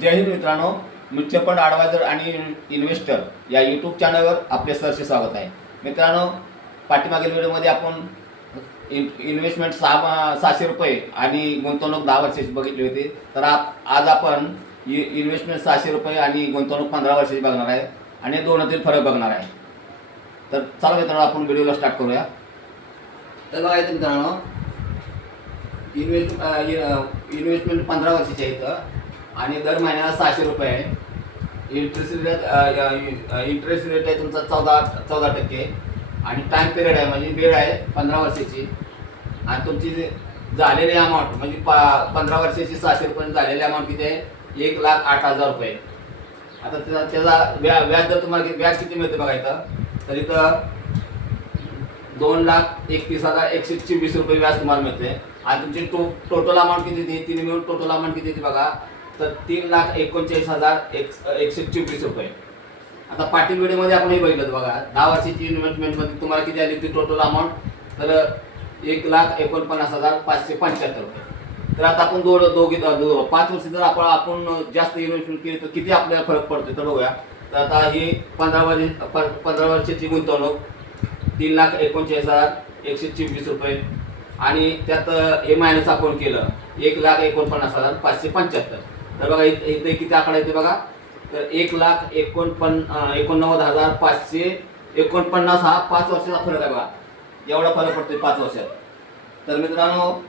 जय हिंद मित्रांनो, mutual fund adviser आणि investor या यूट्यूब चॅनलवर आपले सहर्ष स्वागत आहे. मित्रांनो, पाठीमागील व्हिडिओमध्ये आपण इन्व्हेस्टमेंट 600 रुपये आणि गुंतवणूक 10 वर्षाची बघितली होती. तर आज आपण इन्व्हेस्टमेंट 600 रुपये आणि गुंतवणूक 15 वर्षाची बघणार आहे आणि दोनातील फरक बघणार आहे. तर चला मित्रांनो, आपण व्हिडिओला स्टार्ट करूया. तर बघा इथं मित्रांनो, इन्व्हेस्टमेंट 15 वर्षाची आहे इथं आणि दर महिन्याला 600 रुपये आहे. इंटरेस्ट रेट आहे तुमचा 14% आणि टाईम पिरियड आहे म्हणजे वेळ आहे 15 वर्षाची. आणि तुमची झालेली अमाऊंट म्हणजे 15 वर्षाची 600 रुपये झालेली अमाऊंट किती आहे? 1,08,000 रुपये. आता त्याचा व्याज दर तुम्हाला व्याज किती मिळते बघा इथं. तर इथं 2,31,124 रुपये व्याज तुम्हाला मिळते. आणि तुमची टोटल अमाऊंट किती ती तिने मिळून टोटल अमाऊंट किती ती बघा, तर 3,39,124 रुपये. आता पाठी व्हिडिओमध्ये आपण हे बघितलं बघा, 10 वर्षाची इन्व्हेस्टमेंटमध्ये तुम्हाला किती आली ती टोटल अमाऊंट, तर 1,49,575 रुपये. तर आता आपण दोघी 5 वर्ष जर आपण जास्त इन्व्हेस्टमेंट केली तर किती आपल्याला फरक पडतो तर बघूया. तर आता ही 15 वर्षाची गुंतवणूक 3,49,124 रुपये आणि त्यात हे मायनस आपण केलं 1,49,575. तर बघा इथे किती आकडा येते बघा, तर 1,49,549 हा 5 वर्षाचा फरक आहे बघा. एवढा फरक पडतोय 5 वर्षात. तर मित्रांनो,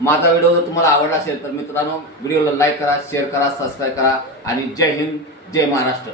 माझा व्हिडिओ जर तुम्हाला आवडला असेल तर मित्रांनो, व्हिडिओला लाईक करा, शेअर करा, सबस्क्राईब करा आणि जय हिंद, जय महाराष्ट्र.